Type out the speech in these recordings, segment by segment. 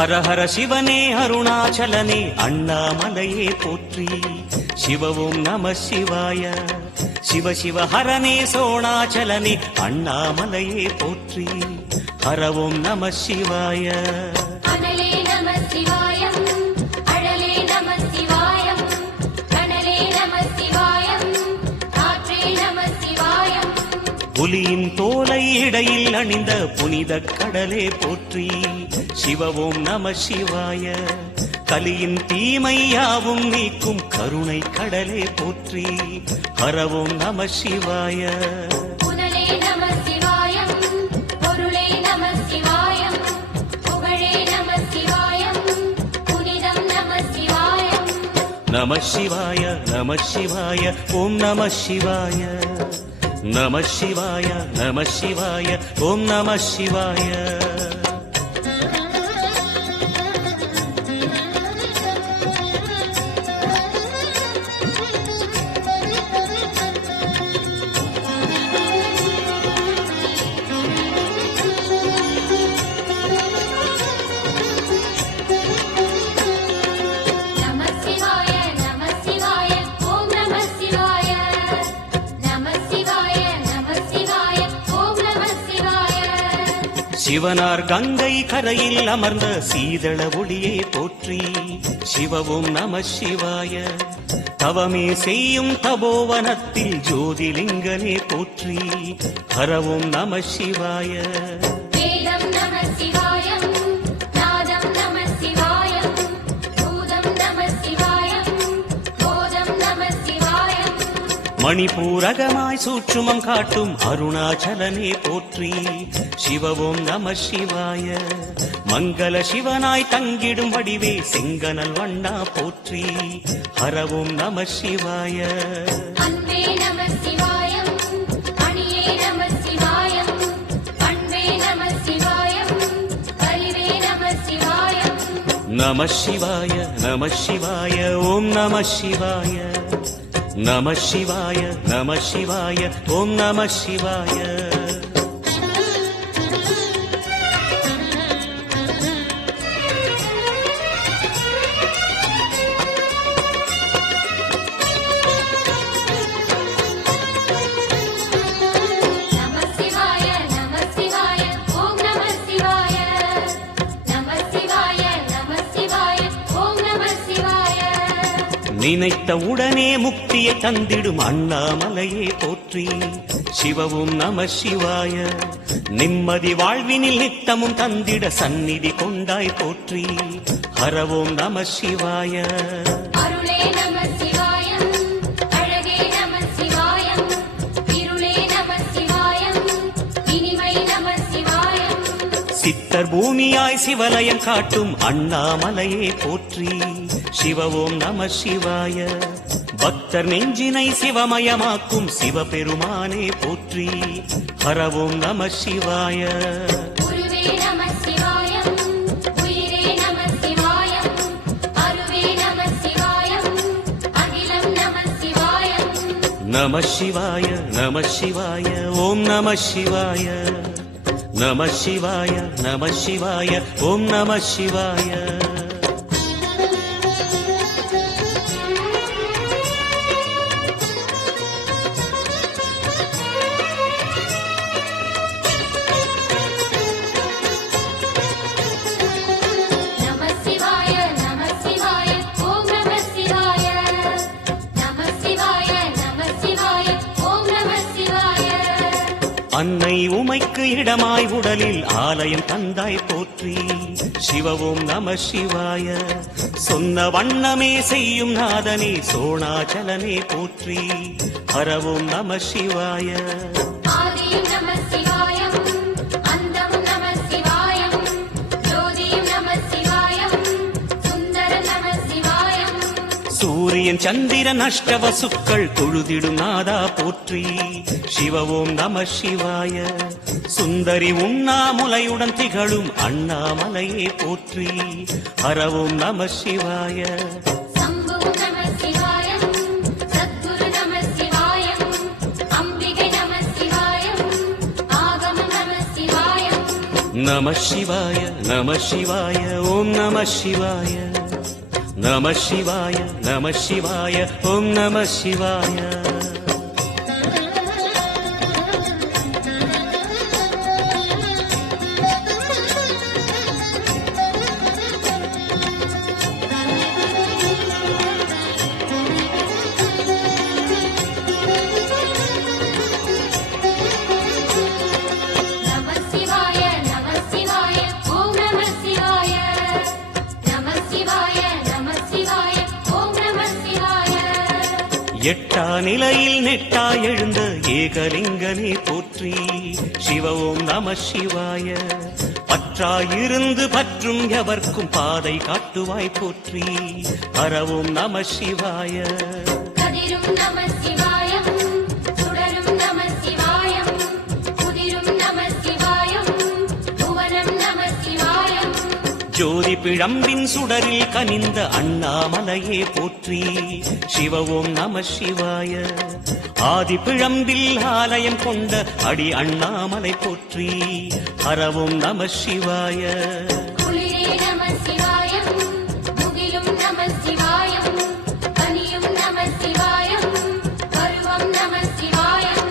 ஹர ஹர சிவனே அருணாச்சலனே அண்ணாமலையே போற்றி. சிவவும் நம சிவாய. சிவ சிவ ஹரனே சோணாச்சலனே அண்ணாமலையே போற்றி. ஹரவும் நம சிவாய. புலியின் தோலை இடையில் அணிந்த புனித கடலே போற்றி. சிவவும் நம சிவாய. கலியின் தீமையாவும் நீக்கும் கருணை கடலே போற்றி. ஹரவும் நம சிவாய. நம சிவாய நம சிவாய ஓம் நம சிவாய. நம சிவாய நம சிவாய ஓம் நம சிவாய. சிவனார் கங்கை கரையில் அமர்ந்த சீதள ஒளியே போற்றி. சிவவும் நம சிவாய. தவமே செய்யும் தபோவனத்தில் ஜோதிலிங்கனே போற்றி. ஹரவும் நம சிவாய. மணிபூரகமாய் சூட்சுமம் காட்டும் அருணாச்சலனே போற்றி. சிவவும் நம சிவாய. மங்கள சிவனாய் தங்கிடும் வடிவே செங்கனல் வண்ணா போற்றி. ஹரவும் நம சிவாய. நம சிவாய நம சிவாய ஓம் நம சிவாய. நம சிவாய நம சிவாய ஓம் நம சிவாய. நினைத்த உடனே முக்தியை தந்திடும் அண்ணாமலையே போற்றி. சிவவும் நம சிவாய. நிம்மதி வாழ்வினில் நித்தமும் தந்திட சந்நிதி கொண்டாய் போற்றி. ஹரவும் நம சிவாய. சித்தர் பூமியாய் சிவலயம் காட்டும் அண்ணாமலையே போற்றி. சிவவும் நம சிவாய. பக்தர் நெஞ்சினை சிவமயமாக்கும் சிவபெருமானே போற்றி. ஹரவும் நம சிவாய. நம சிவாய நம சிவாய ஓம் நம சிவாய. நம சிவாய நம சிவாய ஓம் நம சிவாய. அன்னை உமைக்கு இடமாய் உடலில் ஆலயம் தந்தாய் போற்றி. சிவவும் நம சிவாய. சொன்ன வண்ணமே செய்யும் நாதனே சோணாச்சலனே போற்றி. ஹரவும் நம சிவாய. சூரியன் சந்திரன் அஷ்டவசுக்கள் தொழுதிடும் நாதா போற்றி. சிவவும் நம சிவாய. சுந்தரி உண்ணாமுலையுடன் திகழும் அண்ணாமலையே போற்றி. ஹரவும் நம சிவாய. நம சிவாய நம சிவாய ஓம் நம சிவாய நம சிவாய நம சிவாய ஓம் நம சிவாய எட்டா நிலையில் நெட்டா எழுந்த ஏகலிங்கனே போற்றி சிவ ஓம் நம சிவாய பற்றாயிருந்து பற்றும் எவர்க்கும் பாதை காட்டுவாய் போற்றி ஹர ஓம் நம சிவாய கதிரும் நம சிவாயம் சுடரும் நம சிவாயம் குதிரும் நம சிவாயம் புவனம் நம சிவாயம் ஜோதி பிழம்பின் சுடரில் கனிந்த அண்ணாமலையே போற்றி சிவ ஓம் நம சிவாய ஆதி பிழம்பில் ஆலயம் கொண்ட அடி அண்ணாமலை போற்றி ஹர ஓம் நம சிவாய குளிரே நம சிவாயம் முகிலும் நம சிவாயம் கனியும் நம சிவாயம் கருவம் நம சிவாயம்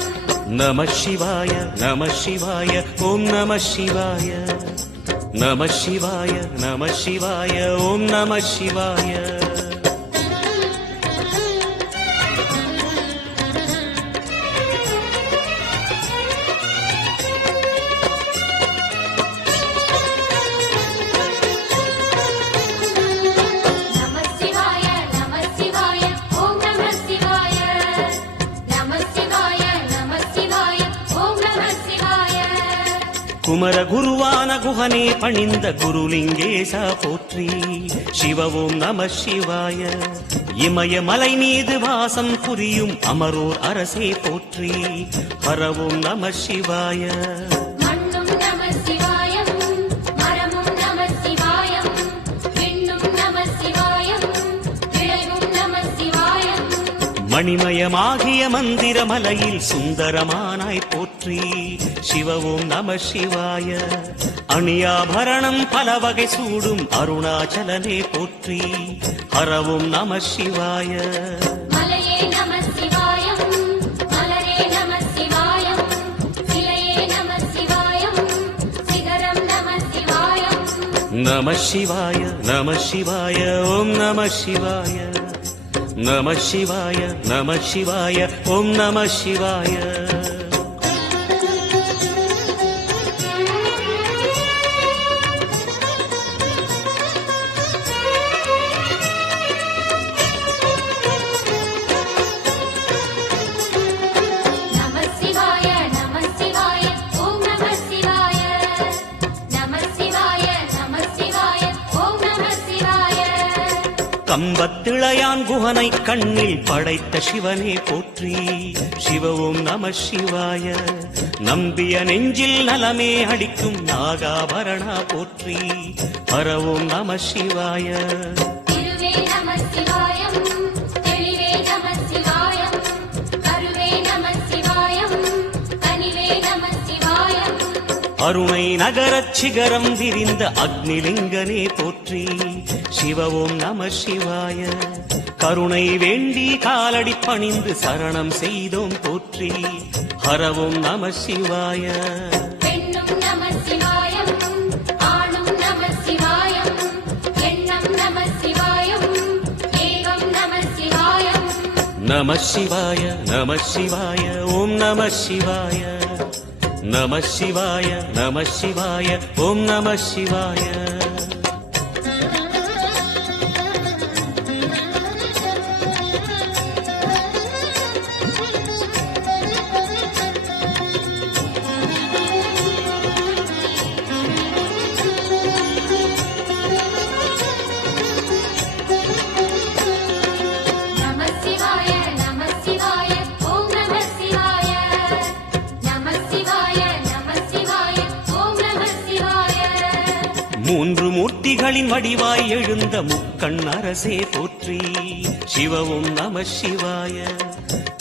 நம சிவாய நம சிவாய ஓம் நம சிவாய நம சிவாய நம சிவாய ஓம் நம சிவாய நம சிவாய நம சிவாய ஓம் நம சிவாய நம சிவாய நம சிவாய ஓம் நம சிவாய குமர குருவான குகனே பணிந்த குருலிங்கேசா போற்றி சிவ ஓம் நம சிவாய இமயமலை மீது வாசம் புரியும் அமரோர் அரசே போற்றி ஹர ஓம் நம சிவாய மண்ணும் நம சிவாயம் மரமும் நம சிவாயம் விண்ணும் நம சிவாயம் விளைவும் நம சிவாயம் மணிமயமாகிய மந்திரமலையில் சுந்தரமானாய் போற்றி சிவ ஓம் நம சிவாய அணியாபரணம் பல வகை சூடும் அருணாச்சலனே போற்றி ஹர ஓம் நம சிவாய மலையே நம சிவாயம் மலரே நம சிவாயம் சிலையே நம சிவாயம் சிகரம் நம சிவாயம் நம சிவாய நம சிவாய ஓம் நம சிவாய நம சிவாய நம சிவாய ஓம் நம சிவாய நம சிவாய நம சிவாய ஓம் நம சிவாய நம சிவாய நம சிவாய ஓம் நம சிவாய கம்பத்திளையான் குகனை கண்ணில் படைத்த சிவனே போற்றி சிவ ஓம் நம சிவாய நம்பிய நெஞ்சில் நலமே அடிக்கும் நாகாபரணா போற்றி ஹர ஓம் நம சிவாய திருவே நம சிவாயம் தெளிவே நம சிவாயம் கருவே நம சிவாயம் கனிவே நம சிவாயம் அருணை நகரச் சிகரம் விரிந்த அக்னிலிங்கனே போற்றி சிவ ஓம் நம சிவாய கருணை வேண்டி காலடி பணிந்து சரணம் செய்தோம் போற்றி ஹர ஓம் நம சிவாய பெண்ணும் நம சிவாயம் ஆணும் நம சிவாயம் எண்ணம் நம சிவாயம் ஏகம் நம சிவாயம் நம சிவாய நம சிவாய ஓம் நம சிவாய நம சிவாய நம சிவாய ஓம் நம சிவாய நம சிவாய நம சிவாய ஓம் நம சிவாய நம சிவாய நம சிவாய ஓம் நம சிவாய மூன்று மூர்த்திகளின் வடிவாய் எழுந்த முக்கண் அரசே போற்றி சிவ ஓம் நம சிவாய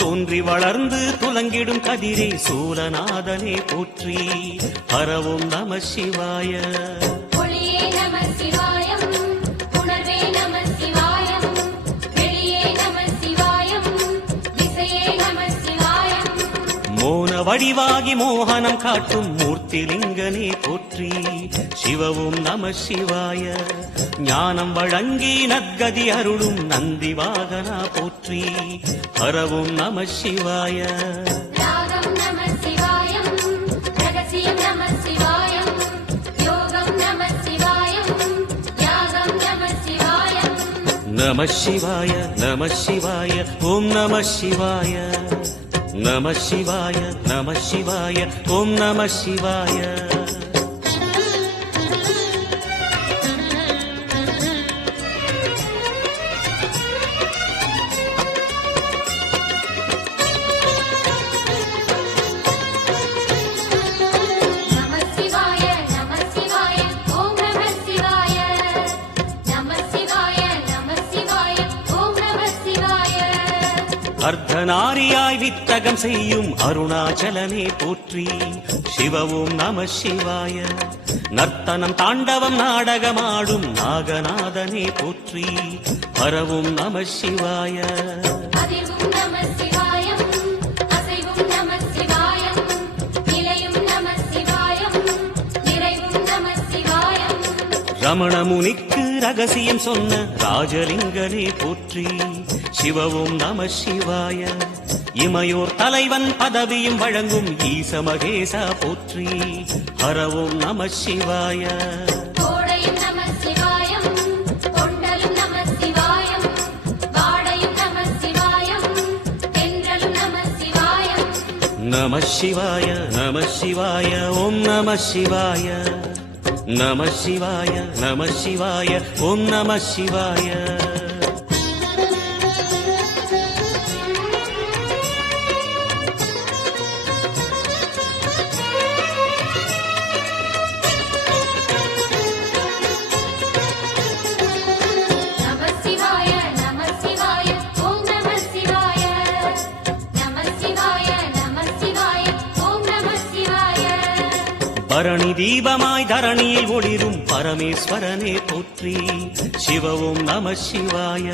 தோன்றி வளர்ந்து துலங்கிடும் கதிரே சூலநாதனே போற்றி ஹரவும் நம சிவாய ஒளியே நம சிவாயம் உணர்வே நம சிவாயம் வெளியே நம சிவாயம் திசையே நம சிவாயம் மோன வடிவாகி மோகனம் காட்டும் மூர்த்திலிங்கனே போற்றி சிவவும் நம சிவாய ஞானம் வழங்கி நற்கதி அருளும் நந்தி வாகனா போற்றி ஹரவும் நம சிவாய ராகம் நம சிவாயம் ரகசியம் நம சிவாயம் யோகம் நம சிவாயம் யாகம் நம சிவாயம் நம சிவாய நம சிவாய ஓம் நம சிவாய நம சிவாய நம சிவாய ஓம் நம சிவாய நம சிவாய நம சிவாய ஓம் நம சிவாய நம சிவாய நம சிவாய ஓம் நம சிவாய அர்த்தநாரியாய் வித்தகம் செய்யும் அருணாச்சலனே போற்றி சிவவும் நம சிவாய நர்த்தனம் தாண்டவம் நாடகமாடும் நாகநாதனே போற்றி ஹரவும் நம சிவாய அதிர்வும் நம சிவாயம் அசைவும் நம சிவாயம் நிலையும் நம சிவாயம் நிறைவும் நம சிவாயம் ரமண முனிக்கு ரகசியம் சொன்ன ராஜலிங்கனே போற்றி சிவவும் நம சிவாய இமையோர் தலைவன் பதவியும் வழங்கும் ஈச மகேசா போற்றி ஹரவும் நம சிவாய கோடையும் நம சிவாயம் கொண்டலும் நம சிவாயம் வாடையும் நம சிவாயம் தென்றலும் நம சிவாயம் நம சிவாய நம சிவாய ஓம் நம சிவாய நம சிவாய நம சிவாய ஓம் நம சிவாய நம சிவாய நம சிவாய ஓம் நம சிவாய நம சிவாய நம சிவாய ஓம் நம சிவாய பரணி தீபமாய் தரணியில் ஒளிரும் பரமேஸ்வரனே போற்றி சிவவும் நம சிவாய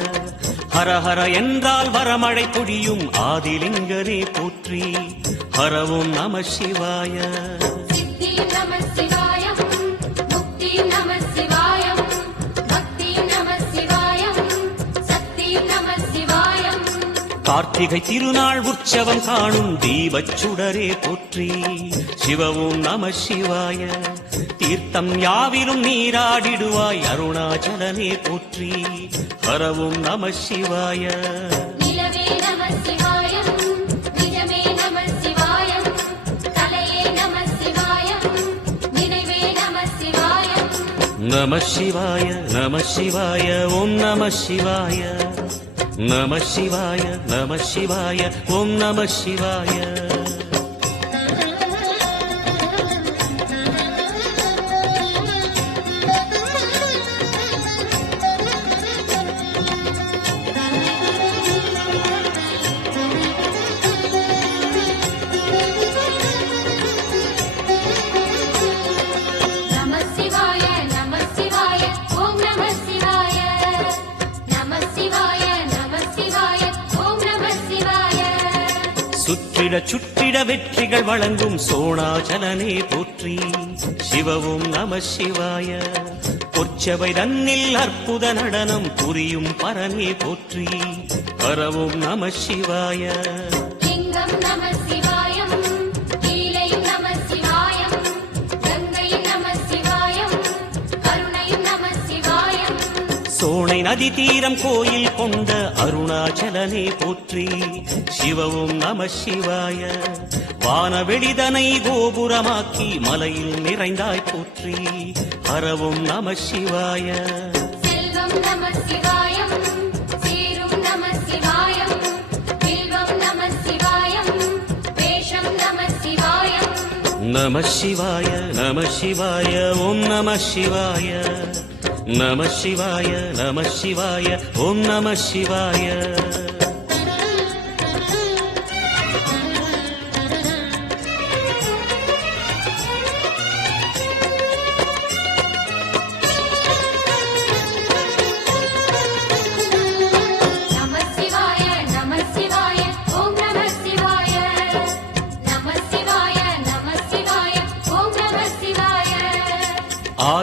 ஹர ஹர என்றால் வரமழை பொழியும் ஆதிலிங்கனே போற்றி ஹரவும் நம சிவாய சித்தியும் நம சிவாயம் முக்தியும் நம சிவாயம் பக்தியும் நம சிவாயம் சக்தியும் நம சிவாயம் கார்த்திகை திருநாள் உற்சவம் காணும் தீபச் சுடரே போற்றி சிவவும் நம சிவாய தீர்த்தம் யாவிலும் நீராடிடுவாய் அருணாச்சலனே போற்றி ஹரவும் நம சிவாய நிலவே நம சிவாயம் நிஜமே நம சிவாயம் கலையே நம சிவாயம் நினைவே நம சிவாயம் நம சிவாய நம சிவாய ஓம் நம சிவாய நம சிவாய நம சிவாய ஓம் நம சிவாய நம சிவாய நம சிவாய ஓம் நம சிவாய நம சிவாய நம சிவாய ஓம் நம சிவாய சுற்றிட சுற்றிட வெற்றிகள் வழங்கும் சோணாச்சலனே போற்றி சிவவும் நம சிவாய பொற்சபை தன்னில் அற்புத நடனம் புரியும் பரனே போற்றி ஹரவும் நம சிவாய லிங்கம் நம சிவாயம் லீலையும் நம சிவாயம் கங்கையும் நம சிவாயம் கருணையும் நம சிவாயம் சோனை நதி தீரம் கோயில் கொண்ட அருணாச்சலனே போற்றி சிவவும் நம சிவாய வானவெளிதனை கோபுரமாக்கி மலையில் நிறைந்தாய் போற்றி ஹரவும் நம சிவாய செல்வம் நம சிவாயம் சீரும் நம சிவாயம் வில்வம் நம சிவாயம் வேஷம் நம சிவாயம் நம சிவாய நம சிவாய ஓம் நம சிவாய நம சிவாய நம சிவாய ஓம் நம சிவாய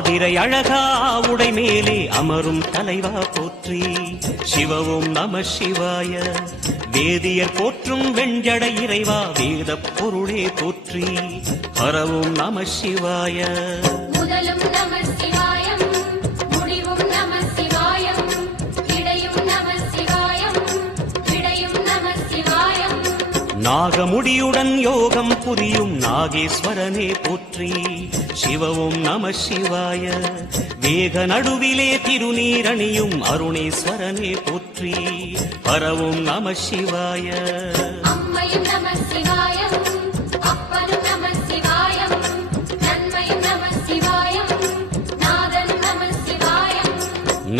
ஆதிரை அழகா உடை மேலே அமரும் தலைவா போற்றி சிவவும் நம சிவாய வேதியர் போற்றும் வெண்ஜடை இறைவா வேதப் பொருளே போற்றி ஹரவும் நம சிவாய முதலும் நம சிவாயம் முடிவும் நம சிவாயம் இடையும் நம சிவாயம் விடையும் நம சிவாயம் நாகமுடியுடன் யோகம் புரியும் நாகேஸ்வரனே போற்றி சிவவும் நம சிவாய வேக நடுவிலே திருநீரணியும் அருணேஸ்வரனே போற்றி பரவும் நம சிவாய அம்மையும் நம சிவாயம் அப்பனும் நம சிவாயம் நன்மையும் நம சிவாயம் நாதனும் நம சிவாயம்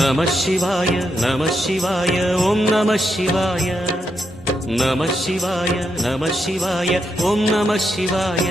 நம சிவாய நம சிவாய ஓம் நம சிவாய நம சிவாய நம சிவாய ஓம் நம சிவாய